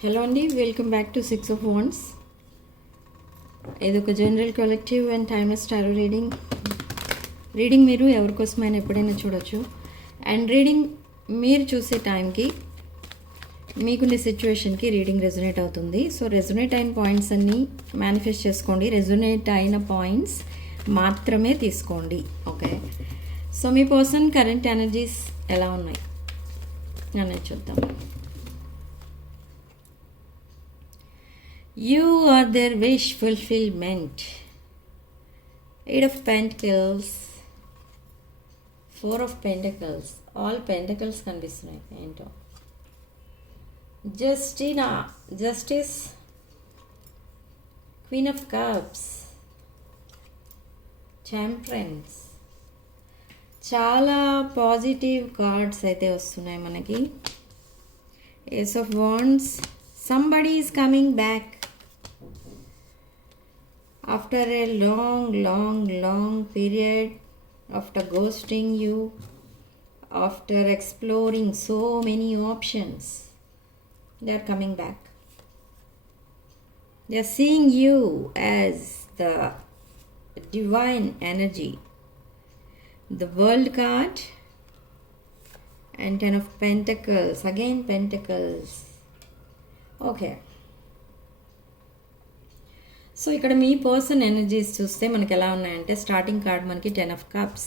Hello అండి, welcome back to 6 of Wands. ఇది ఒక general collective and timeless tarot reading మీరు ఎవరికోసమైనా ఎప్పుడైనా చూడొచ్చు. అండ్ రీడింగ్ మీరు చూసే టైంకి మీకుండే సిచ్యువేషన్కి రీడింగ్ రెజొనేట్ అవుతుంది. సో రెజొనేట్ అయిన పాయింట్స్ అన్నీ మేనిఫెస్ట్ చేసుకోండి. రెజొనేట్ అయిన పాయింట్స్ మాత్రమే తీసుకోండి. ఓకే, సో మీ పర్సన్ కరెంట్ ఎనర్జీస్ ఎలా ఉన్నాయి అనేది చూద్దాం. You are their wish fulfillment. 8 of Pentacles, 4 of Pentacles, all Pentacles కనిపిస్తున్నాయి ఏంటో. Justice, Queen of Cups, Temperance. చాలా పాజిటివ్ కార్డ్స్ అయితే వస్తున్నాయి మనకి. Ace of Wands, somebody is coming back. After a long period, after ghosting you, after exploring so many options, they are coming back. They are seeing you as the divine energy. The World card and 10 of Pentacles, again Pentacles. Okay, so ఇక్కడ మీ person energies చూస్తే మనకి ఎలా ఉన్నాయంటే, starting card మనకి 10 of Cups.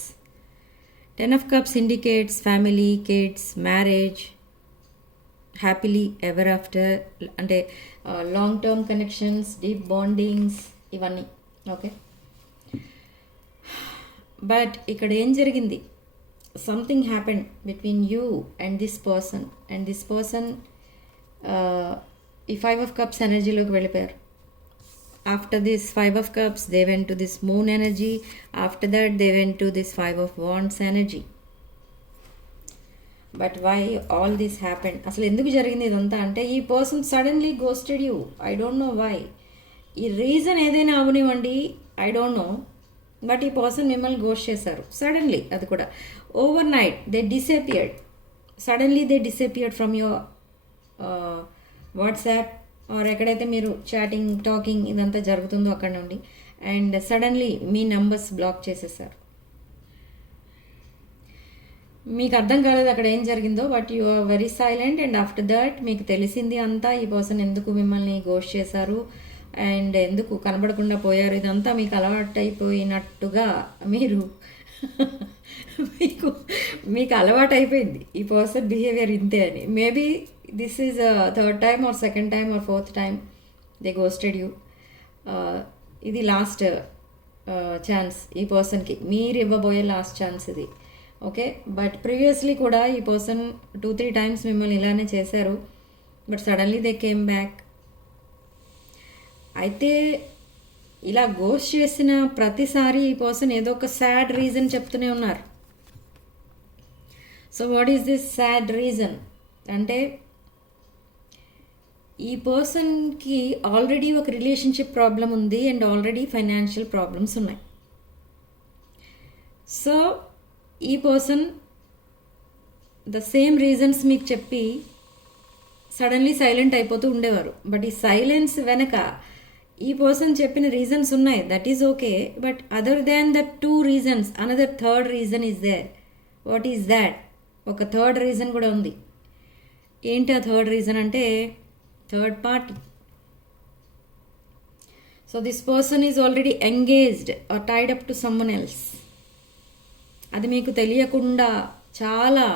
10 of Cups indicates family, kids, marriage, happily ever after, అంటే long term connections, deep bondings, ఇవన్నీ. Okay, but ఇక్కడ ఏం జరిగింది, something happened between you and this person ఈ 5 of Cups ఎనర్జీలోకి వెళ్ళిపోయారు. After this 5 of Cups they went to this moon energy. After that they went to this 5 of Wands energy. But why all this happened, అసలు ఎందుకు జరిగింది ఇదంతా అంటే, ఈ person suddenly గోస్టెడ్ you. I don't know why. ఈ reason ఏదైనా అవనివ్వండి, I don't know, but ఈ పర్సన్ మిమ్మల్ని గోస్ట్ చేశారు సడన్లీ. అది కూడా overnight they disappeared. Suddenly they disappeared from your WhatsApp or ఎక్కడైతే మీరు చాటింగ్, టాకింగ్ ఇదంతా జరుగుతుందో అక్కడ నుండి, అండ్ సడన్లీ మీ నంబర్స్ బ్లాక్ చేసేసారు. మీకు అర్థం కాలేదు అక్కడ ఏం జరిగిందో, but you are very silent. And after that మీకు తెలిసింది అంతా, ఈ పర్సన్ ఎందుకు మిమ్మల్ని గోస్ట్ చేశారు అండ్ ఎందుకు కనబడకుండా పోయారు, ఇదంతా మీకు అలవాటైపోయినట్టుగా మీరు మీకు అలవాటైపోయింది ఈ పర్సన్ బిహేవియర్ ఇంతే అని. Maybe this is third time or second time or fourth time they ghosted you. ఇది లాస్ట్ ఛాన్స్ ఈ పర్సన్కి, మీరు ఇవ్వబోయే లాస్ట్ ఛాన్స్ ఇది. ఓకే, బట్ ప్రీవియస్లీ కూడా ఈ పర్సన్ 2-3 టైమ్స్ మిమ్మల్ని ఇలానే చేశారు, but suddenly they came back. అయితే ఇలా గోస్ట్ చేసిన ప్రతిసారి ఈ పర్సన్ ఏదో ఒక సాడ్ రీజన్ చెప్తూనే ఉన్నారు. So what is this sad reason అంటే, ఈ పర్సన్కి ఆల్రెడీ ఒక రిలేషన్షిప్ ప్రాబ్లం ఉంది అండ్ ఆల్రెడీ ఫైనాన్షియల్ ప్రాబ్లమ్స్ ఉన్నాయి. సో ఈ పర్సన్ ద సేమ్ రీజన్స్ మీకు చెప్పి సడన్లీ సైలెంట్ అయిపోతూ ఉండేవారు. బట్ ఈ సైలెన్స్ వెనక ఈ పర్సన్ చెప్పిన రీజన్స్ ఉన్నాయి, that is okay. But other than that 2 reasons another third reason is there. What is that? ఒక థర్డ్ రీజన్ కూడా ఉంది. ఏంటి ఆ థర్డ్ రీజన్ అంటే, third party. So this person is already engaged or tied up to someone else. అది మీకు తెలియకుండా చాలా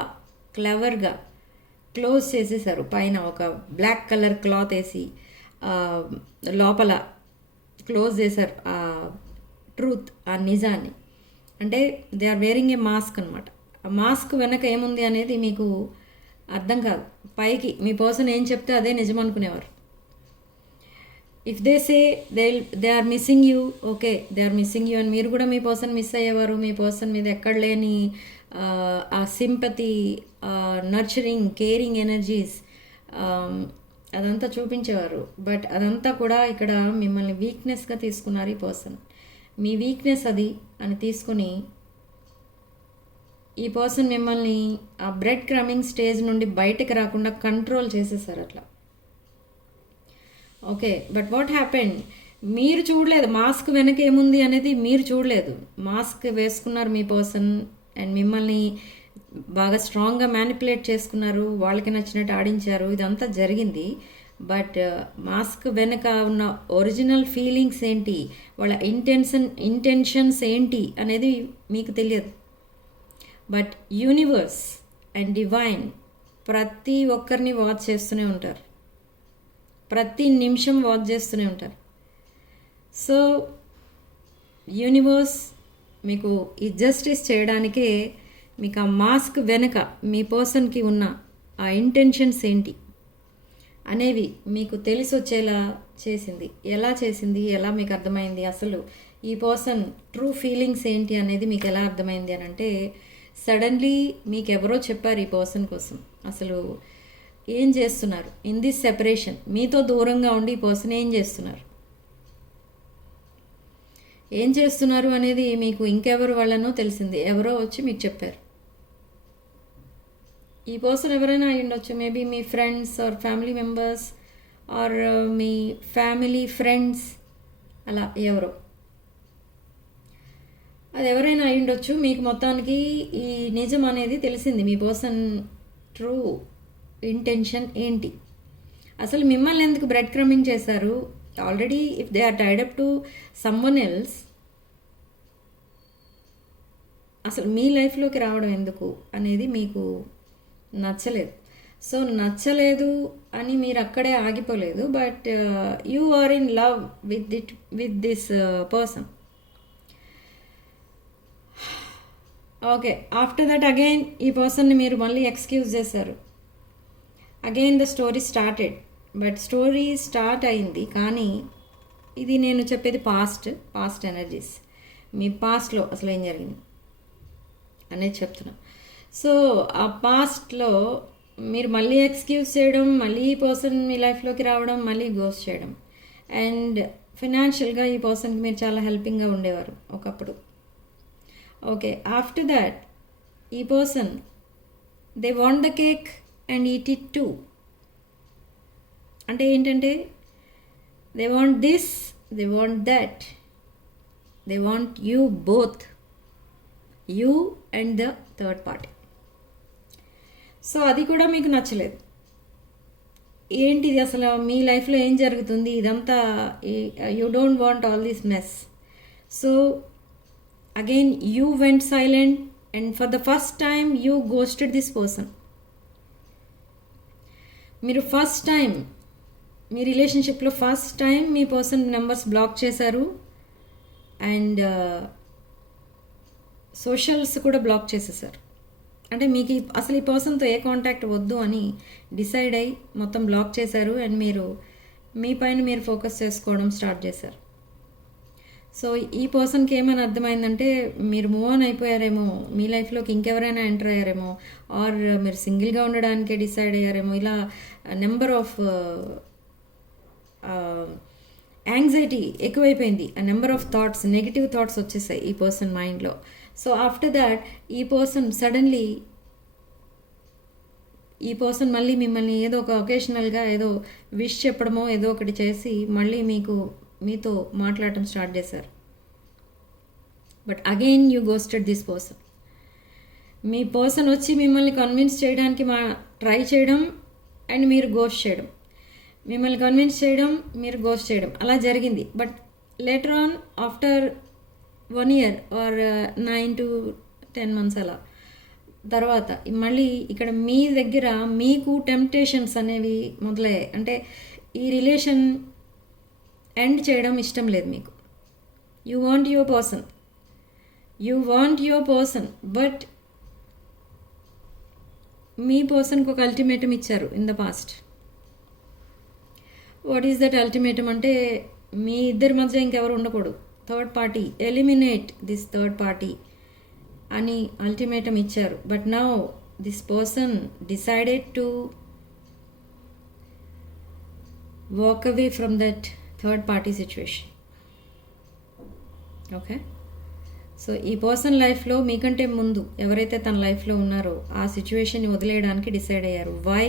క్లవర్గా క్లోజ్ చేసేసారు. పైన ఒక బ్లాక్ కలర్ క్లాత్ వేసి లోపల క్లోజ్ చేశారు ఆ ట్రూత్, ఆ నిజాన్ని. అంటే they are wearing a mask అనమాట. ఆ మాస్క్ వెనక ఏముంది అనేది మీకు అర్థం కాదు. పైకి మీ పర్సన్ ఏం చెప్తే అదే నిజం అనుకునేవారు. If they say they are missing you, okay they are missing you అని మీరు కూడా మీ పర్సన్ మిస్ అయ్యేవారు. మీ పర్సన్ మీద ఎక్కడ లేని ఆ సింపతి, నర్చరింగ్, కేరింగ్ ఎనర్జీస్ అదంతా చూపించేవారు. బట్ అదంతా కూడా ఇక్కడ మిమ్మల్ని వీక్నెస్గా తీసుకున్నారు ఈ పర్సన్. మీ వీక్నెస్ అది అని తీసుకుని ఈ పర్సన్ మిమ్మల్ని ఆ బ్రెడ్ క్రమింగ్ స్టేజ్ నుండి బయటకు రాకుండా కంట్రోల్ చేసేసారు. అట్లా ఓకే, బట్ వాట్ హ్యాపెండ్, మీరు చూడలేదు మాస్క్ వెనక ఏముంది అనేది, మీరు చూడలేదు. మాస్క్ వేసుకున్నారు మీ పర్సన్ అండ్ మిమ్మల్ని బాగా స్ట్రాంగ్గా మ్యానిపులేట్ చేసుకున్నారు, వాళ్ళకి నచ్చినట్టు ఆడించారు, ఇదంతా జరిగింది. బట్ మాస్క్ వెనక ఉన్న ఒరిజినల్ ఫీలింగ్స్ ఏంటి, వాళ్ళ ఇంటెన్షన్స్ ఏంటి అనేది మీకు తెలియదు. బట్ యూనివర్స్ అండ్ డివైన్ ప్రతి ఒక్కరిని వాచ్ చేస్తూనే ఉంటారు, ప్రతి నిమిషం వాచ్ చేస్తూనే ఉంటారు. సో యూనివర్స్ మీకు ఈ జస్టిస్ చేయడానికే మీకు ఆ మాస్క్ వెనక మీ పర్సన్కి ఉన్న ఆ ఇంటెన్షన్స్ ఏంటి అనేవి మీకు తెలిసి వచ్చేలా చేసింది. ఎలా చేసింది, ఎలా మీకు అర్థమైంది, అసలు ఈ పర్సన్ ట్రూ ఫీలింగ్స్ ఏంటి అనేది మీకు ఎలా అర్థమైంది అని అంటే, సడన్లీ మీకు ఎవరో చెప్పారు ఈ పర్సన్ కోసం అసలు ఏం చేస్తున్నారు ఇన్ దిస్ సెపరేషన్, మీతో దూరంగా ఉండి ఈ పర్సన్ ఏం చేస్తున్నారు అనేది మీకు ఇంకెవరు వాళ్ళనో తెలిసింది, ఎవరో వచ్చి మీకు చెప్పారు. ఈ పర్సన్ ఎవరైనా అయి ఉండొచ్చు, మేబీ మీ friends or family members or మీ ఫ్యామిలీ ఫ్రెండ్స్, అలా ఎవరో, అది ఎవరైనా అయి ఉండొచ్చు. మీకు మొత్తానికి ఈ నిజం అనేది తెలిసింది, మీ పర్సన్ ట్రూ ఇంటెన్షన్ ఏంటి, అసలు మిమ్మల్ని ఎందుకు బ్రెడ్ క్రమింగ్ చేశారు. Already if they are tied up to someone else, అసలు మీ లైఫ్లోకి రావడం ఎందుకు అనేది మీకు నచ్చలేదు. సో నచ్చలేదు అని మీరు అక్కడే ఆగిపోలేదు, but you are in love with this person. Okay, after that again ఈ పర్సన్ని మీరు మళ్ళీ ఎక్స్క్యూజ్ చేశారు. Again the story started. But story start అయింది, కానీ ఇది నేను చెప్పేది పాస్ట్ ఎనర్జీస్, మీ పాస్ట్లో అసలు ఏం జరిగింది అనేది చెప్తున్నా. సో ఆ పాస్ట్లో మీరు మళ్ళీ ఎక్స్క్యూజ్ చేయడం, మళ్ళీ ఈ పర్సన్ మీ లైఫ్లోకి రావడం, మళ్ళీ గోస్ట్ చేయడం. అండ్ ఫినాన్షియల్గా ఈ పర్సన్కి మీరు చాలా హెల్పింగ్గా ఉండేవారు ఒకప్పుడు. ఓకే, ఆఫ్టర్ దాట్ ఈ person they want the cake and eat it two. అంటే ఏంటంటే they want this, they want that, they want you both, you and the third party. So అది కూడా మీకు నచ్చలేదు. ఏంటిది అసలు మీ లైఫ్లో ఏం జరుగుతుంది, ఇదంతా you don't want all this mess. So again you went silent and for the first time you ghosted this person. మీరు ఫస్ట్ టైం మీ రిలేషన్షిప్లో ఫస్ట్ టైం మీ పర్సన్ నెంబర్స్ బ్లాక్ చేశారు అండ్ సోషల్స్ కూడా బ్లాక్ చేసేసారు. అంటే మీకు అసలు ఈ పర్సన్తో ఏ కాంటాక్ట్ వద్దు అని డిసైడ్ అయ్యి మొత్తం బ్లాక్ చేశారు అండ్ మీరు మీ పైన మీరు ఫోకస్ చేసుకోవడం స్టార్ట్ చేశారు. సో ఈ పర్సన్కి ఏమని అర్థమైందంటే మీరు మూవ్ ఆన్ అయిపోయారేమో, మీ లైఫ్లోకి ఇంకెవరైనా ఎంటర్ అయ్యారేమో, ఆర్ మీరు సింగిల్గా ఉండడానికే డిసైడ్ అయ్యారేమో. ఇలా నెంబర్ ఆఫ్ యాంగ్జైటీ ఎక్కువైపోయింది, ఆ number of thoughts, negative thoughts వచ్చేసాయి ఈ పర్సన్ మైండ్లో. సో ఆఫ్టర్ దాట్ ఈ పర్సన్ సడన్లీ మళ్ళీ మిమ్మల్ని ఏదో ఒక ఒకేషనల్గా ఏదో విష్ చెప్పడమో ఏదో ఒకటి చేసి మళ్ళీ మీతో మాట్లాడటం స్టార్ట్ చేశారు. But again you ghosted this person. మీ పర్సన్ వచ్చి మిమ్మల్ని కన్విన్స్ చేయడానికి ట్రై చేయడం అండ్ మీరు గోస్ట్ చేయడం, మిమ్మల్ని కన్విన్స్ చేయడం, మీరు గోస్ట్ చేయడం, అలా జరిగింది. But later on after 1 year or 9 to 10 months అలా తర్వాత మళ్ళీ ఇక్కడ మీ దగ్గర మీకు టెంప్టేషన్స్ అనేవి మొదలయ్యాయి. అంటే ఈ రిలేషన్ ఎండ్ చేయడం ఇష్టం లేదు మీకు. You want your person, but మీ పర్సన్కి ఒక అల్టిమేటం ఇచ్చారు in the past. What is that ultimatum అంటే మీ ఇద్దరి మధ్య ఇంకెవరు ఉండకూడదు, third party, eliminate this third party అని అల్టిమేటం ఇచ్చారు. But now this person decided to walk away from that third party situation. Okay, so ఈ పర్సన్ లైఫ్లో మీకంటే ముందు ఎవరైతే తన లైఫ్లో ఉన్నారో ఆ సిచ్యువేషన్ని వదిలేయడానికి డిసైడ్ అయ్యారు. Why,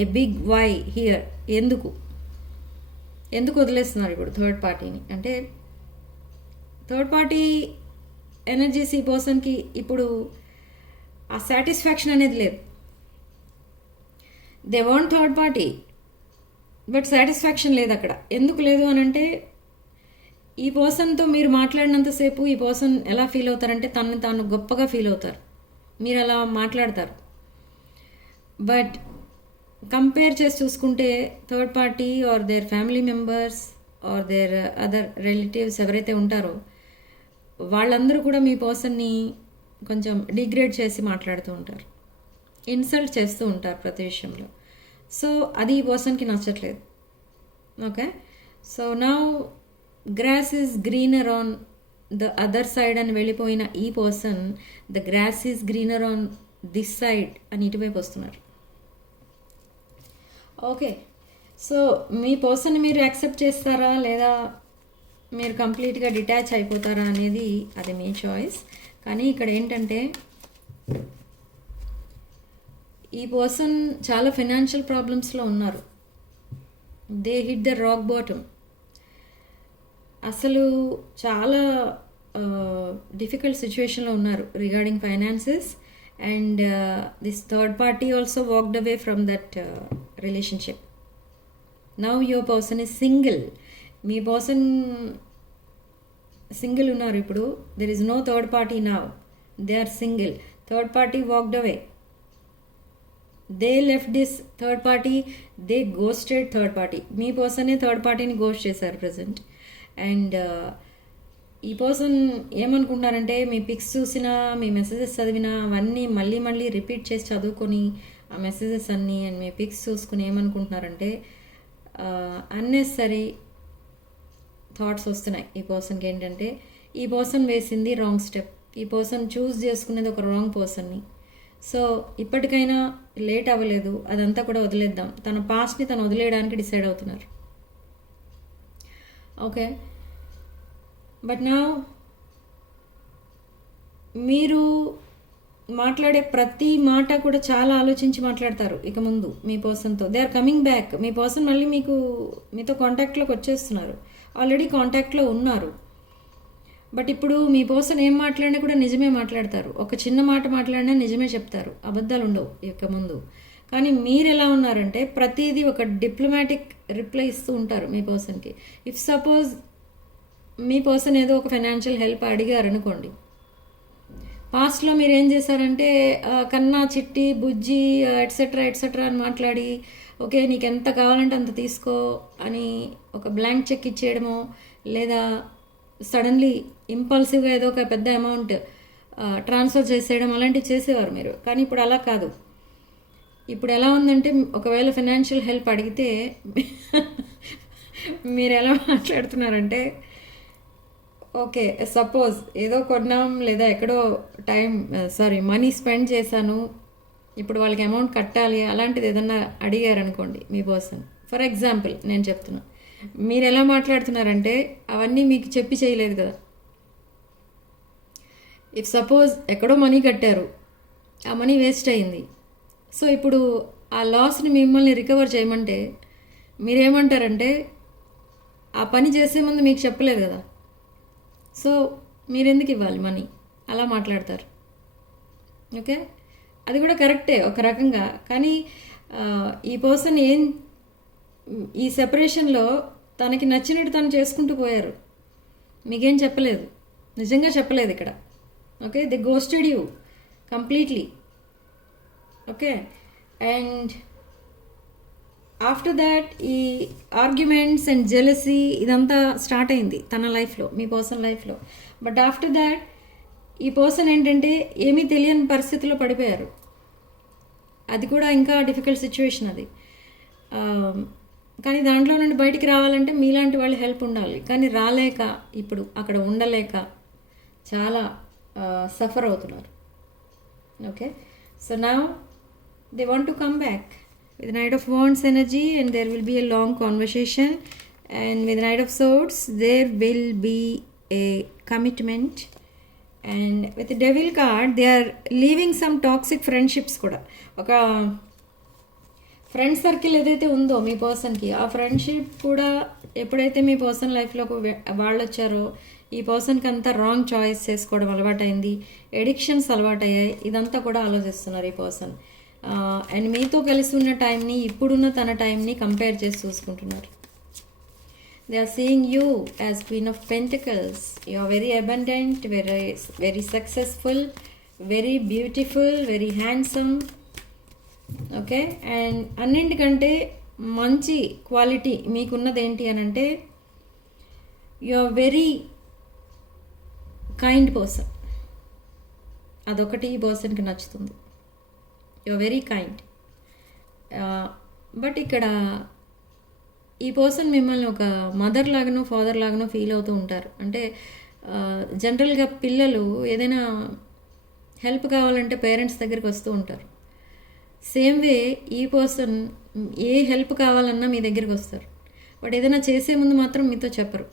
a big why here, ఎందుకు ఎందుకు వదిలేస్తున్నారు ఇప్పుడు థర్డ్ పార్టీని అంటే థర్డ్ పార్టీ ఎనర్జీస్ ఈ పర్సన్కి ఇప్పుడు ఆ సాటిస్ఫాక్షన్ అనేది లేదు. They want third party but satisfaction లేదు అక్కడ. ఎందుకు లేదు అని అంటే ఈ పర్సన్తో మీరు మాట్లాడినంతసేపు ఈ పర్సన్ ఎలా ఫీల్ అవుతారంటే తనని తాను గొప్పగా ఫీల్ అవుతారు, మీరు అలా మాట్లాడతారు. బట్ కంపేర్ చేసి చూసుకుంటే third party or their family members or their other relatives ఎవరైతే ఉంటారో వాళ్ళందరూ కూడా మీ పర్సన్ని కొంచెం డిగ్రేడ్ చేసి మాట్లాడుతూ ఉంటారు, ఇన్సల్ట్ చేస్తూ ఉంటారు ప్రతి విషయంలో. సో అది ఈ పర్సన్కి నచ్చట్లేదు. Okay, so now grass is greener on the other side అని వెళ్ళిపోయిన ఈ person the grass is greener on this side అని ఇటువైపు వస్తున్నారు. ఓకే, సో మీ పర్సన్ మీరు యాక్సెప్ట్ చేస్తారా లేదా మీరు కంప్లీట్గా డిటాచ్ అయిపోతారా అనేది అది మీ చాయిస్. కానీ ఇక్కడ ఏంటంటే ఈ పర్సన్ చాలా ఫైనాన్షియల్ ప్రాబ్లమ్స్లో ఉన్నారు. They hit the rock bottom. అసలు చాలా డిఫికల్ట్ సిచ్యువేషన్లో ఉన్నారు regarding finances. And this third party also walked away from that relationship. Now your person is single. మీ పర్సన్ సింగిల్ ఉన్నారు ఇప్పుడు. There is no third party now. They are single. Third party walked away. They left this third party. They ghosted third party. మీ పర్సనే third పార్టీని ghost చేశారు present. And ఈ person ఏమనుకుంటున్నారంటే మీ pics చూసినా మీ మెసేజెస్ చదివినా అవన్నీ మళ్ళీ మళ్ళీ రిపీట్ చేసి చదువుకొని ఆ మెసేజెస్ అన్నీ అండ్ మీ పిక్స్ చూసుకుని ఏమనుకుంటున్నారంటే అన్నెసరీ థాట్స్ వస్తున్నాయి ఈ పర్సన్కి. ఏంటంటే ఈ పర్సన్ వేసింది రాంగ్ స్టెప్, ఈ పర్సన్ చూస్ చేసుకునేది ఒక రాంగ్ పర్సన్ని. సో ఇప్పటికైనా లేట్ అవ్వలేదు, అదంతా కూడా వదిలేద్దాం. తన పాస్ట్ని తను వదిలేయడానికి డిసైడ్ అవుతున్నారు. ఓకే, బట్ నా మీరు మాట్లాడే ప్రతి మాట కూడా చాలా ఆలోచించి మాట్లాడతారు ఇక ముందు మీ పర్సన్తో. They are coming back. మీ పర్సన్ మళ్ళీ మీతో కాంటాక్ట్లోకి వచ్చేస్తున్నారు. ఆల్రెడీ కాంటాక్ట్లో ఉన్నారు. బట్ ఇప్పుడు మీ పర్సన్ ఏం మాట్లాడినా కూడా నిజమే మాట్లాడతారు. ఒక చిన్న మాట మాట్లాడినా నిజమే చెప్తారు, అబద్ధాలు ఉండవు ఇక ముందు. కానీ మీరు ఎలా ఉన్నారంటే ప్రతిదీ ఒక డిప్లొమాటిక్ రిప్లై ఇస్తూ ఉంటారు మీ పర్సన్కి. ఇఫ్ సపోజ్ మీ పర్సన్ ఏదో ఒక ఫైనాన్షియల్ హెల్ప్ అడిగారు అనుకోండి, పాస్ట్లో మీరు ఏం చేశారంటే కన్నా, చిట్టి, బుజ్జి ఎట్సెట్రా ఎట్సెట్రా అని మాట్లాడి ఓకే నీకు ఎంత కావాలంటే అంత తీసుకో అని ఒక బ్లాంక్ చెక్ ఇచ్చేయడమో లేదా సడన్లీ ఇంపల్సివ్గా ఏదో ఒక పెద్ద అమౌంట్ ట్రాన్స్ఫర్ చేసేయడం అలాంటివి చేసేవారు మీరు. కానీ ఇప్పుడు అలా కాదు. ఇప్పుడు ఎలా ఉందంటే ఒకవేళ ఫైనాన్షియల్ హెల్ప్ అడిగితే మీరు ఎలా మాట్లాడుతున్నారంటే ఓకే సపోజ్ ఏదో కొన్నాం లేదా ఎక్కడో మనీ స్పెండ్ చేశాను, ఇప్పుడు వాళ్ళకి అమౌంట్ కట్టాలి, అలాంటిది ఏదన్నా అడిగారు అనుకోండి మీ పర్సన్. ఫర్ ఎగ్జాంపుల్ నేను చెప్తున్నా, మీరు ఎలా మాట్లాడుతున్నారంటే అవన్నీ మీకు చెప్పి చేయలేదు కదా. ఇఫ్ సపోజ్ ఎక్కడో మనీ కట్టారు, ఆ మనీ వేస్ట్ అయింది. సో ఇప్పుడు ఆ లాస్ని మిమ్మల్ని రికవర్ చేయమంటే మీరేమంటారంటే ఆ పని చేసే ముందు మీకు చెప్పలేదు కదా, సో మీరెందుకు ఇవ్వాలి మనీ, అలా మాట్లాడతారు. ఓకే, అది కూడా కరెక్టే ఒక రకంగా. కానీ ఈ పర్సన్ ఈ సెపరేషన్లో తనకి నచ్చినట్టు తను చేసుకుంటూ పోయారు, మీకేం చెప్పలేదు, నిజంగా చెప్పలేదు ఇక్కడ. Okay, they ghosted you completely. Okay, and after that ఈ ఆర్గ్యుమెంట్స్ అండ్ జెలసీ ఇదంతా స్టార్ట్ అయింది తన లైఫ్లో, మీ పర్సన్ లైఫ్లో. బట్ ఆఫ్టర్ దాట్ ఈ పర్సన్ ఏంటంటే ఏమీ తెలియని పరిస్థితిలో పడిపోయారు. అది కూడా ఇంకా డిఫికల్ట్ సిచ్యువేషన్ అది. కానీ దాంట్లో నుండి బయటికి రావాలంటే మీలాంటి వాళ్ళు హెల్ప్ ఉండాలి. కానీ రాలేక ఇప్పుడు అక్కడ ఉండలేక చాలా సఫర్ అవుతున్నారు. Okay, so now they want to come back with Knight of Wands energy, and there will be a long conversation. And with Knight of Swords there will be a commitment. And with the Devil card they are leaving some toxic friendships kuda. Oka friend circle ఏదైతే ఉందో మీ పర్సన్కి, ఆ friendship కూడా ఎప్పుడైతే మీ person లైఫ్లోకి వాళ్ళు వచ్చారో ఈ పర్సన్కి అంతా రాంగ్ చాయిస్ చేసుకోవడం అలవాటైంది, ఎడిక్షన్స్ అలవాటయ్యాయి. ఇదంతా కూడా ఆలోచిస్తున్నారు ఈ పర్సన్. అండ్ మీతో కలిసి ఉన్న టైంని ఇప్పుడున్న తన టైంని కంపేర్ చేసి చూసుకుంటున్నారు. They are seeing you as queen of pentacles. You are very abundant, very successful, very beautiful, very handsome. Okay, and అన్నింటికంటే మంచి క్వాలిటీ మీకున్నది ఏంటి అని అంటే you are very kind person. అదొకటి ఈ పర్సన్కి నచ్చుతుంది. You are very kind. But ఇక్కడ ఈ పర్సన్ మిమ్మల్ని ఒక మదర్ లాగానో ఫాదర్ లాగానో ఫీల్ అవుతూ ఉంటారు. అంటే జనరల్గా పిల్లలు ఏదైనా హెల్ప్ కావాలంటే పేరెంట్స్ దగ్గరికి వస్తూ ఉంటారు. సేమ్ వే ఈ పర్సన్ ఏ హెల్ప్ కావాలన్నా మీ దగ్గరికి వస్తారు. బట్ ఏదైనా చేసే ముందు మాత్రం మీతో చెప్పరు.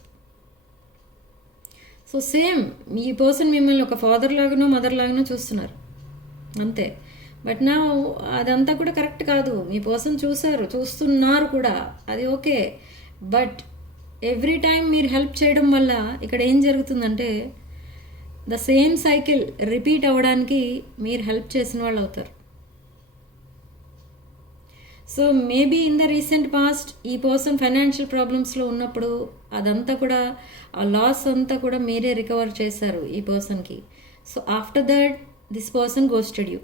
సో సేమ్ ఈ పర్సన్ మిమ్మల్ని ఒక ఫాదర్ లాగానో మదర్ లాగానో చూస్తున్నారు అంతే. బట్ నా అదంతా కూడా కరెక్ట్ కాదు. మీ పర్సన్ చూస్తున్నారు కూడా, అది ఓకే. బట్ ఎవ్రీ టైం మీరు హెల్ప్ చేయడం వల్ల ఇక్కడ ఏం జరుగుతుందంటే ద సేమ్ సైకిల్ రిపీట్ అవ్వడానికి మీరు హెల్ప్ చేసిన వాళ్ళు అవుతారు. So maybe in the recent past ఈ పర్సన్ ఫైనాన్షియల్ ప్రాబ్లమ్స్లో ఉన్నప్పుడు అదంతా కూడా, ఆ లాస్ అంతా కూడా మీరే రికవర్ చేశారు ఈ పర్సన్కి. So after that this person ghosted you.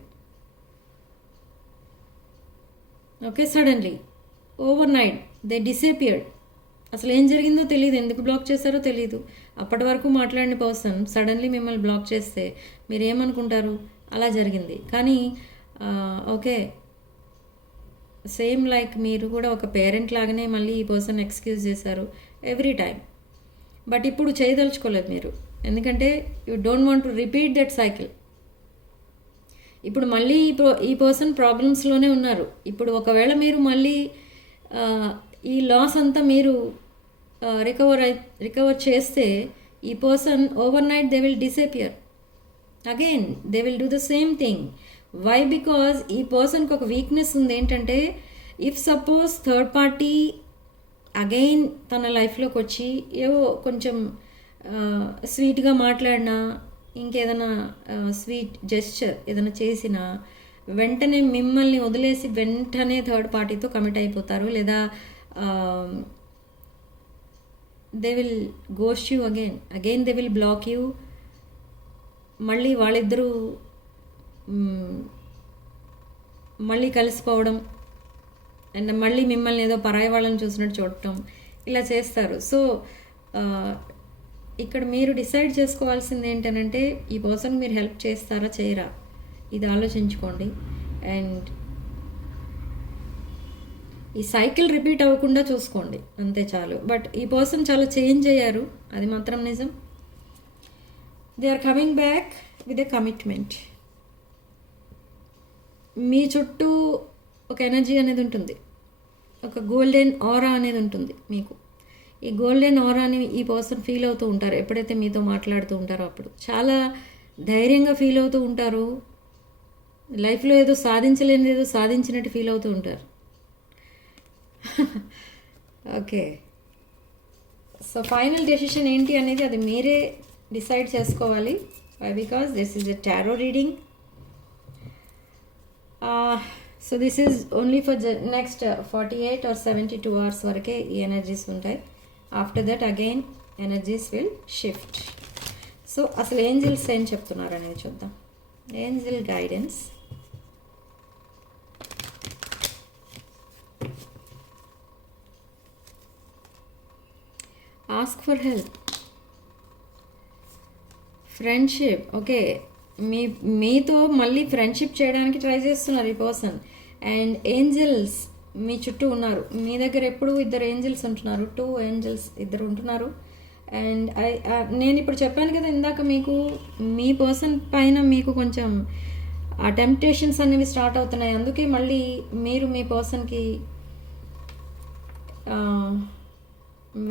Okay, suddenly overnight they disappeared. అసలు ఏం జరిగిందో తెలియదు, ఎందుకు బ్లాక్ చేశారో తెలియదు. అప్పటి వరకు మాట్లాడిన పర్సన్ సడన్లీ మిమ్మల్ని బ్లాక్ చేస్తే మీరు ఏమనుకుంటారు? అలా జరిగింది. కానీ ఓకే, సేమ్ లైక్ మీరు కూడా ఒక పేరెంట్ లాగానే మళ్ళీ ఈ పర్సన్ ఎక్స్క్యూజ్ చేశారు ఎవ్రీ టైం. బట్ ఇప్పుడు చేయదలుచుకోలేదు మీరు, ఎందుకంటే you don't want to repeat that cycle. ఇప్పుడు మళ్ళీ ఈ పర్సన్ ప్రాబ్లమ్స్లోనే ఉన్నారు. ఇప్పుడు ఒకవేళ మీరు మళ్ళీ ఈ లాస్ అంతా మీరు రికవర్ చేస్తే ఈ person overnight they will disappear again. They will do the same thing. Why? Because ఈ పర్సన్కి ఒక వీక్నెస్ ఉంది ఏంటంటే, if suppose third party again తన లైఫ్లోకి వచ్చి ఏవో కొంచెం స్వీట్గా మాట్లాడినా, ఇంకేదైనా స్వీట్ జెస్చర్ ఏదైనా చేసినా వెంటనే మిమ్మల్ని వదిలేసి వెంటనే థర్డ్ పార్టీతో కమిట్ అయిపోతారు, లేదా they will ghost you again they will block you. మళ్ళీ వాళ్ళిద్దరూ మళ్ళీ కలిసిపోవడం అండ్ మళ్ళీ మిమ్మల్ని ఏదో పరాయి వాళ్ళని చూసినట్టు చూడటం, ఇలా చేస్తారు. సో ఇక్కడ మీరు డిసైడ్ చేసుకోవాల్సింది ఏంటంటే ఈ పర్సన్ మీరు హెల్ప్ చేస్తారా చేయరా, ఇది ఆలోచించుకోండి. అండ్ ఈ సైకిల్ రిపీట్ అవ్వకుండా చూసుకోండి, అంతే చాలు. బట్ ఈ పర్సన్ చాలా చేంజ్ అయ్యారు, అది మాత్రం నిజం. They are coming back with a commitment. మీ చుట్టూ ఒక ఎనర్జీ అనేది ఉంటుంది, ఒక గోల్డెన్ ఆరా అనేది ఉంటుంది మీకు. ఈ గోల్డెన్ ఆరాని ఈ పర్సన్ ఫీల్ అవుతూ ఉంటారు ఎప్పుడైతే మీతో మాట్లాడుతూ ఉంటారో. అప్పుడు చాలా ధైర్యంగా ఫీల్ అవుతూ ఉంటారు. లైఫ్లో ఏదో సాధించలేనిది ఏదో సాధించినట్టు ఫీల్ అవుతూ ఉంటారు. ఓకే, సో ఫైనల్ డెసిషన్ ఏంటి అనేది అది మీరే డిసైడ్ చేసుకోవాలి. Because this is a tarot reading. So this is only for next 48 or 72 hours వరకే ఈ ఎనర్జీస్ ఉంటాయి. After that again energies will shift. So అసలు ఏంజిల్స్ ఏం చెప్తున్నారు అనేది చూద్దాం. Angel guidance. Ask for help, friendship. Okay, మీతో మళ్ళీ ఫ్రెండ్షిప్ చేయడానికి ట్రై చేస్తున్నారు ఈ పర్సన్. అండ్ ఏంజల్స్ మీ చుట్టూ ఉన్నారు. మీ దగ్గర ఎప్పుడు ఇద్దరు ఏంజల్స్ ఉంటున్నారు, 2 ఏంజల్స్ ఇద్దరు ఉంటున్నారు. అండ్ నేను ఇప్పుడు చెప్పాను కదా ఇందాక, మీకు మీ పర్సన్ పైన మీకు కొంచెం ఆ టెంప్టేషన్స్ అనేవి స్టార్ట్ అవుతున్నాయి. అందుకే మళ్ళీ మీరు మీ పర్సన్కి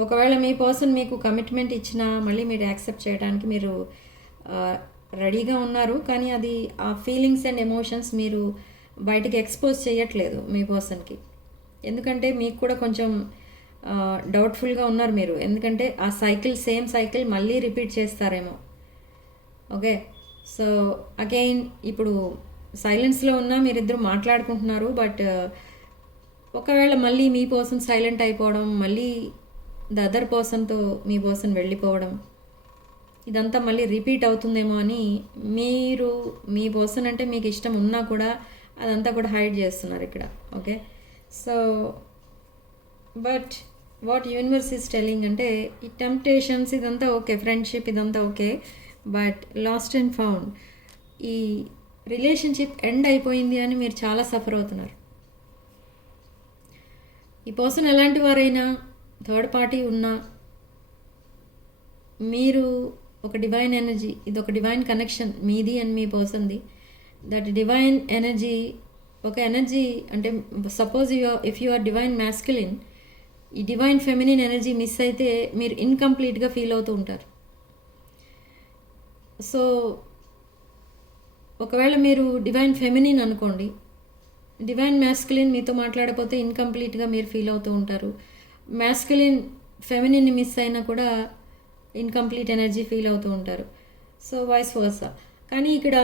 ఒకవేళ మీ పర్సన్ మీకు కమిట్మెంట్ ఇచ్చినా మళ్ళీ మీరు యాక్సెప్ట్ చేయడానికి మీరు రెడీగా ఉన్నారు. కానీ అది ఆ ఫీలింగ్స్ అండ్ ఎమోషన్స్ మీరు బయటికి ఎక్స్పోజ్ చేయట్లేదు మీ పర్సన్కి. ఎందుకంటే మీకు కూడా కొంచెం డౌట్ఫుల్గా ఉన్నారు మీరు, ఎందుకంటే ఆ సైకిల్ సేమ్ సైకిల్ మళ్ళీ రిపీట్ చేస్తారేమో. ఓకే, సో అగైన్ ఇప్పుడు సైలెన్స్లో ఉన్నా మీరిద్దరు మాట్లాడుకుంటున్నారు, బట్ ఒకవేళ మళ్ళీ మీ పర్సన్ సైలెంట్ అయిపోవడం, మళ్ళీ ద అదర్ పర్సన్తో మీ పర్సన్ వెళ్ళిపోవడం, ఇదంతా మళ్ళీ రిపీట్ అవుతుందేమో అని మీరు మీ పర్సన్ అంటే మీకు ఇష్టం ఉన్నా కూడా అదంతా కూడా హైడ్ చేస్తున్నారు ఇక్కడ. Okay, so but what universe is telling అంటే ఈ టెంప్టేషన్స్ ఇదంతా ఓకే, ఫ్రెండ్షిప్ ఇదంతా okay, but last and found ఈ రిలేషన్షిప్ ఎండ్ అయిపోయింది అని మీరు చాలా సఫర్ అవుతున్నారు. ఈ పర్సన్ ఎలాంటి వారైనా, థర్డ్ పార్టీ ఉన్నా, మీరు ఒక డివైన్ ఎనర్జీ, ఇది ఒక డివైన్ కనెక్షన్ మీది అండ్ మీ పర్సన్ది. దట్ డివైన్ ఎనర్జీ ఒక ఎనర్జీ అంటే suppose if you are divine masculine, ఈ డివైన్ ఫెమినిన్ ఎనర్జీ మిస్ అయితే మీరు ఇన్కంప్లీట్గా ఫీల్ అవుతూ ఉంటారు. సో ఒకవేళ మీరు డివైన్ ఫెమినిన్ అనుకోండి, డివైన్ మ్యాస్కులిన్ మీతో మాట్లాడకపోతే ఇన్కంప్లీట్గా మీరు ఫీల్ అవుతూ ఉంటారు. మ్యాస్కులిన్ ఫెమినిన్ని మిస్ అయినా కూడా ఇన్కంప్లీట్ ఎనర్జీ ఫీల్ అవుతూ ఉంటారు. So vice versa. కానీ ఇక్కడ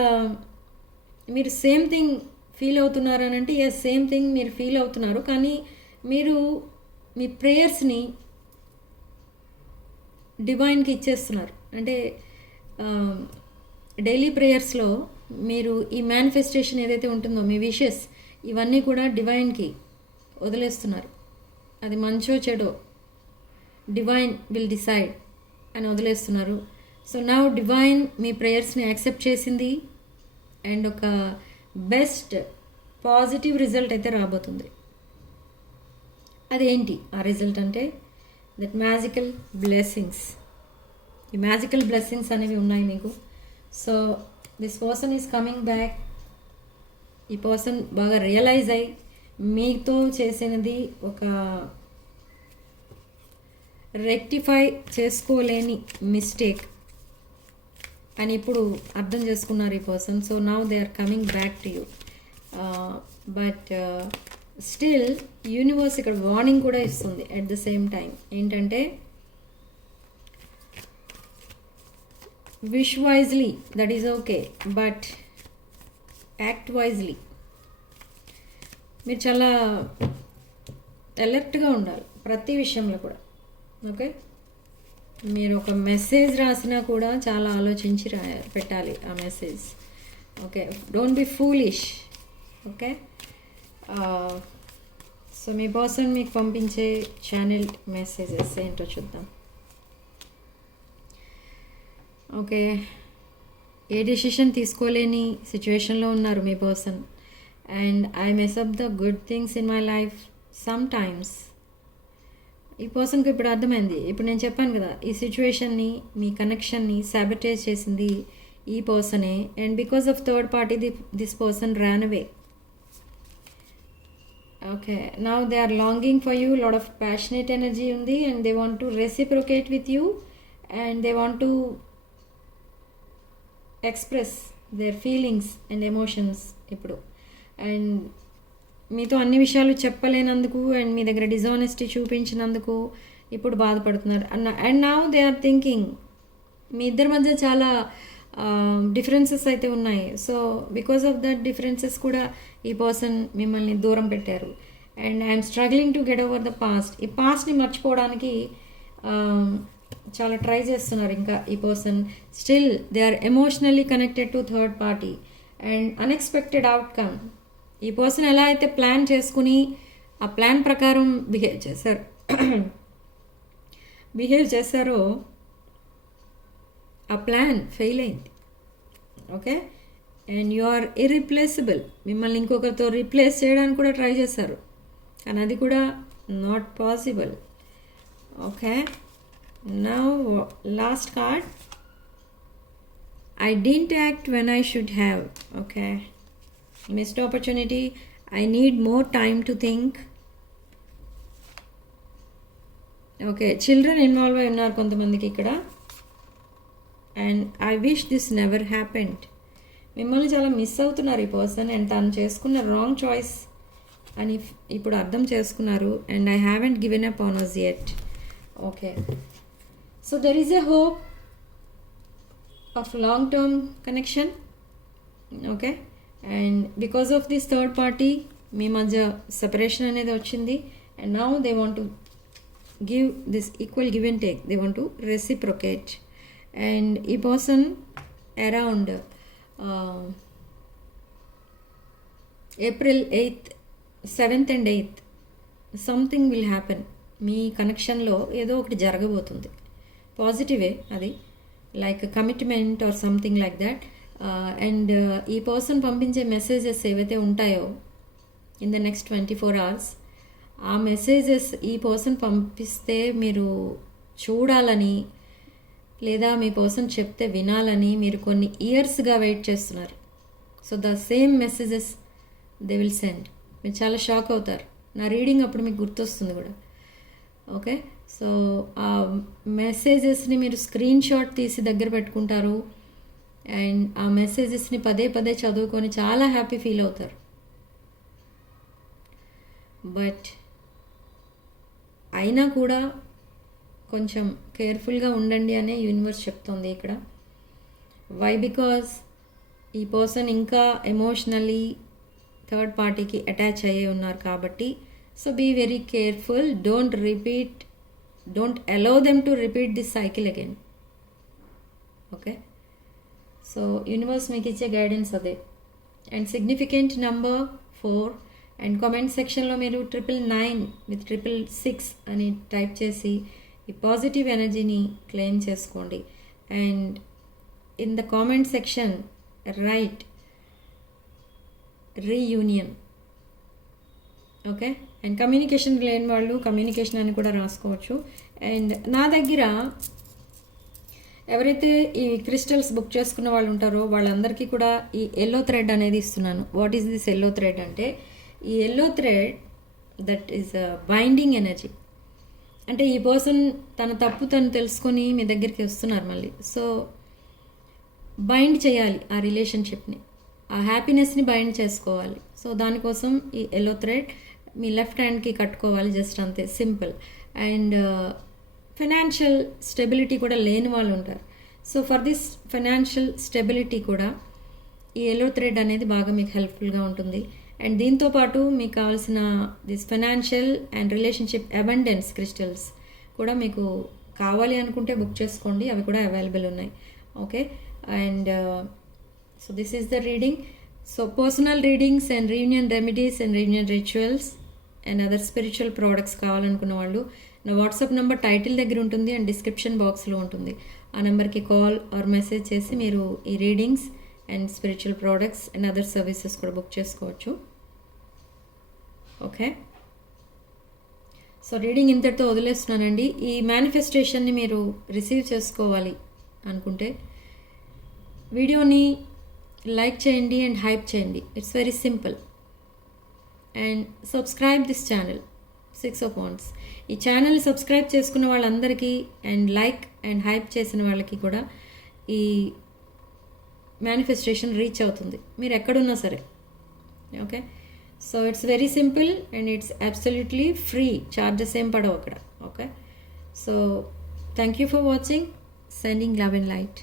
మీరు సేమ్ థింగ్ ఫీల్ అవుతున్నారు అని అంటే ఎస్, సేమ్ థింగ్ మీరు ఫీల్ అవుతున్నారు, కానీ మీరు మీ ప్రేయర్స్ని డివైన్కి ఇచ్చేస్తున్నారు. అంటే డైలీ ప్రేయర్స్లో మీరు ఈ మేనిఫెస్టేషన్ ఏదైతే ఉంటుందో, మీ విషెస్ ఇవన్నీ కూడా డివైన్కి వదిలేస్తున్నారు. అది మంచో చెడో డివైన్ విల్ డిసైడ్ అని వదిలేస్తున్నారు. సో నౌ డివైన్ మీ ప్రేయర్స్ని యాక్సెప్ట్ చేసింది అండ్ ఒక బెస్ట్ పాజిటివ్ రిజల్ట్ అయితే రాబోతుంది. అదేంటి ఆ రిజల్ట్ అంటే దట్ మ్యాజికల్ బ్లెస్సింగ్స్. ఈ మ్యాజికల్ బ్లెస్సింగ్స్ అనేవి ఉన్నాయి మీకు. So this person is coming back. ఈ పర్సన్ బాగా రియలైజ్ అయ్యి మీతో చేసినది ఒక రెక్టిఫై చేసుకోలేని మిస్టేక్ అని ఇప్పుడు అర్థం చేసుకున్నారు ఈ person. So now they are coming back to you. But still universe ఇక్కడ వార్నింగ్ కూడా ఇస్తుంది అట్ ద సేమ్ టైం. ఏంటంటే wish wisely, that is okay, but act wisely. మీరు చాలా అలర్ట్గా ఉండాలి ప్రతి విషయంలో కూడా. ఓకే, మీరు ఒక మెసేజ్ రాసినా కూడా చాలా ఆలోచించి పెట్టాలి ఆ message. Okay, don't be foolish. Okay, so మీ పర్సన్ మీకు పంపించే ఛానల్ మెసేజెస్ ఏంటో చూద్దాం. ఓకే, ఏ డెసిషన్ తీసుకోలేని సిచ్యువేషన్లో ఉన్నారు మీ person. And I mess up the good things in my life sometimes. ఈ పర్సన్కి ఇప్పుడు అర్థమైంది. ఇప్పుడు నేను చెప్పాను కదా, ఈ సిచ్యువేషన్ని, మీ కనెక్షన్ని సాబిటైజ్ చేసింది ఈ పర్సనే. And because of third party this person ran away. Okay, now they are longing for you. Lot of passionate energy ఉంది and they want to reciprocate with you and they want to express their feelings and emotions ఇప్పుడు. And మీతో అన్ని విషయాలు చెప్పలేనందుకు and మీ దగ్గర dishonesty చూపించినందుకు ఇప్పుడు బాధపడుతున్నారు. And now they are thinking మీ ఇద్దరి మధ్య చాలా డిఫరెన్సెస్ అయితే ఉన్నాయి. So because of that differences కూడా ఈ పర్సన్ మిమ్మల్ని దూరం పెట్టారు. And I'm struggling to get over the past. ఈ పాస్ట్ని మర్చిపోవడానికి చాలా ట్రై చేస్తున్నారు ఇంకా ఈ person. Still they are emotionally connected to third party and unexpected outcome. ఈ పర్సన్ ఎలా అయితే ప్లాన్ చేసుకుని ఆ ప్లాన్ ప్రకారం బిహేవ్ చేశారో ఆ ప్లాన్ ఫెయిల్ అయింది. Okay, and you are irreplaceable. మిమ్మల్ని ఇంకొకరితో రీప్లేస్ చేయడానికి కూడా ట్రై చేశారు, కానీ అది కూడా not possible. Okay, now last card. I didn't act when I should have. Okay, missed opportunity. I need more time to think. Okay, children involved అయి ఉన్నారు కొంతమందికి ఇక్కడ. And I wish this never happened. మిమ్మల్ని చాలా miss అవుతున్నారు ఈ person. And తను చేసుకున్న రాంగ్ చాయిస్ అని ఇప్పుడు అర్థం చేసుకున్నారు. And I haven't given up on us yet. Okay, so there is a hope of long term connection. Okay, and because of this third party మీ మధ్య సెపరేషన్ అనేది వచ్చింది. And now they want to give this equal give and take, they want to reciprocate. And ఈ person around April 8th, 7th and 8th something will happen. మీ కనెక్షన్లో ఏదో ఒకటి జరగబోతుంది. పాజిటివే అది, like commitment or something like that. And ఈ person పంపించే మెసేజెస్ ఏవైతే ఉంటాయో ఇన్ ద నెక్స్ట్ 24 hours, ఆ మెసేజెస్ ఈ పర్సన్ పంపిస్తే మీరు చూడాలని, లేదా మీ పర్సన్ చెప్తే వినాలని మీరు కొన్ని ఇయర్స్గా వెయిట్ చేస్తున్నారు. So the same messages they will send. మీరు చాలా షాక్ అవుతారు. నా రీడింగ్ అప్పుడు మీకు గుర్తొస్తుంది కూడా. ఓకే, సో ఆ మెసేజెస్ని మీరు స్క్రీన్ షాట్ తీసి దగ్గర పెట్టుకుంటారు. అండ్ ఆ మెసేజెస్ని పదే పదే చదువుకొని చాలా హ్యాపీ ఫీల్ అవుతారు. బట్ అయినా కూడా కొంచెం కేర్ఫుల్గా ఉండండి అనే యూనివర్స్ చెప్తుంది ఇక్కడ. వై? బికాజ్ ఈ పర్సన్ ఇంకా ఎమోషనలీ థర్డ్ పార్టీకి అటాచ్ అయ్యే ఉన్నారు కాబట్టి. So be very careful. Don't allow them to repeat this cycle again. Okay, so universe మీకు ఇచ్చే గైడెన్స్ అదే. And significant number 4. And comment సెక్షన్లో మీరు 999 విత్ 666 అని టైప్ చేసి ఈ పాజిటివ్ ఎనర్జీని క్లెయిమ్ చేసుకోండి. And in the comment section right reunion. Okay, and communication లేని వాళ్ళు కమ్యూనికేషన్ అని కూడా రాసుకోవచ్చు. అండ్ నా దగ్గర ఎవరైతే ఈ క్రిస్టల్స్ బుక్ చేసుకున్న వాళ్ళు ఉంటారో వాళ్ళందరికీ కూడా ఈ ఎల్లో థ్రెడ్ అనేది ఇస్తున్నాను. What is this yellow thread అంటే, ఈ yellow thread that is binding energy. అంటే ఈ పర్సన్ తన తప్పు తను తెలుసుకొని మీ దగ్గరికి వస్తున్నారు మళ్ళీ. సో బైండ్ చేయాలి ఆ రిలేషన్షిప్ని, ఆ హ్యాపీనెస్ని బైండ్ చేసుకోవాలి. సో దానికోసం ఈ ఎల్లో థ్రెడ్ మీ లెఫ్ట్ హ్యాండ్కి కట్టుకోవాలి, జస్ట్ అంతే, సింపుల్. అండ్ ఫైనాన్షియల్ స్టెబిలిటీ కూడా లేని వాళ్ళు ఉంటారు. So for this financial stability కూడా ఈ ఎల్లో థ్రెడ్ అనేది బాగా మీకు హెల్ప్ఫుల్గా ఉంటుంది. అండ్ దీంతోపాటు మీకు కావాల్సిన this financial and relationship abundance crystals కూడా మీకు కావాలి అనుకుంటే బుక్ చేసుకోండి, అవి కూడా అవైలబుల్ ఉన్నాయి. Okay, and so this is the reading. So personal readings and reunion remedies and reunion rituals and other spiritual products కావాలనుకున్న వాళ్ళు నా వాట్సాప్ నెంబర్ టైటిల్ దగ్గర ఉంటుంది అండ్ డిస్క్రిప్షన్ బాక్స్లో ఉంటుంది. ఆ నెంబర్కి కాల్ ఆర్ మెసేజ్ చేసి మీరు ఈ readings and spiritual products and other services కూడా బుక్ చేసుకోవచ్చు. ఓకే, సో రీడింగ్ ఇంతటితో వదిలేస్తున్నానండి. ఈ మేనిఫెస్టేషన్ని మీరు రిసీవ్ చేసుకోవాలి అనుకుంటే వీడియోని లైక్ చేయండి అండ్ హైప్ చేయండి. It's very simple. And subscribe this channel 6 of Wands. ఈ ఛానల్ సబ్స్క్రైబ్ చేసుకున్న వాళ్ళందరికీ అండ్ లైక్ అండ్ హైప్ చేసిన వాళ్ళకి కూడా ఈ మేనిఫెస్టేషన్ రీచ్ అవుతుంది, మీరు ఎక్కడున్నా సరే. Okay, so it's very simple and it's absolutely free. Charges ఏం పడవు అక్కడ. Okay, so thank you for watching. Sending love and light.